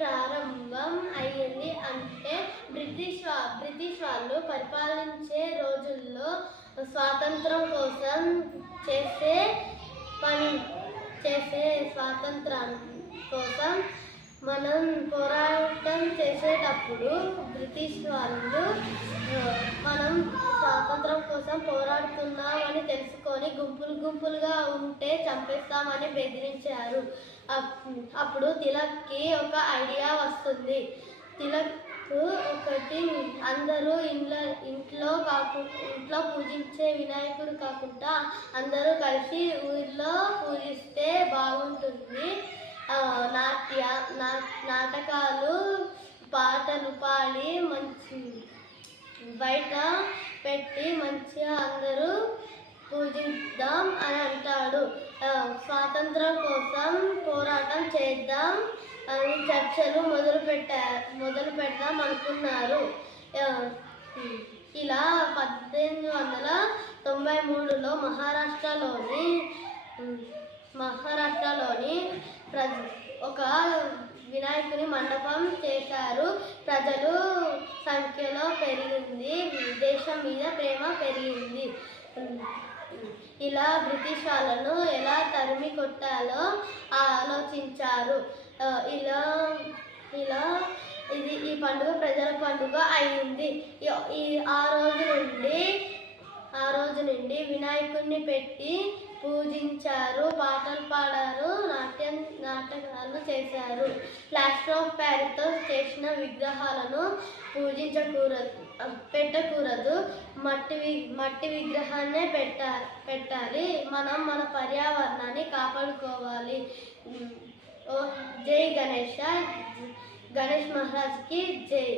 ప్రారంభం అయ్యింది అంటే బ్రిటిష్ వాళ్ళు పరిపాలించే రోజుల్లో స్వాతంత్రం కోసం స్వాతంత్రం కోసం మనం పోరాటం చేసేటప్పుడు బ్రిటిష్ వాళ్ళు మనం స్వాతంత్రం కోసం పోరాడుతున్నామని తెలుసుకొని గుంపులుగా ఉంటే చంపేస్తామని బెదిరించారు. అప్పుడు తిలక్కి ఒక ఐడియా వస్తుంది. తిలక్ ఒకటి అందరూ ఇంట్లో పూజించే వినాయకుడు కాకుండా అందరూ కలిసి ఊరిలో పూజిస్తే బాగుంటుంది. నాటకాలు పాటలు పాడి బయట పెట్టి మంచిగా అందరూ పూజిద్దాం అని అంటాడు. స్వాతంత్రం కోసం పోరాటం చేద్దాం అని చర్చలు మొదలు పెడదాం అనుకున్నారు. ఇలా 1893లో మహారాష్ట్రలోని ఒక వినాయకుని మండపం చేశారు. ప్రజలు సంఖ్యలో పెరిగింది, దేశం మీద ప్రేమ పెరిగింది. ఇలా బ్రిటిష్ వాళ్ళను ఎలా తరిమి కొట్టాలో ఆలోచించారు. ఈ పండుగ ప్రజల పండుగ అయింది. ఆ రోజు నుండి వినాయకుడిని పెట్టి పూజించారు, పాటలు పాడారు, నాటకాలు చేశారు. ప్లాస్టర్ ఆఫ్ ప్యారిస్తో చేసిన విగ్రహాలను పెట్టకూడదు. మట్టి విగ్రహాన్నే పెట్టాలి. మనం మన పర్యావరణాన్ని కాపాడుకోవాలి. జై గణేష్ మహారాజ్కి జై.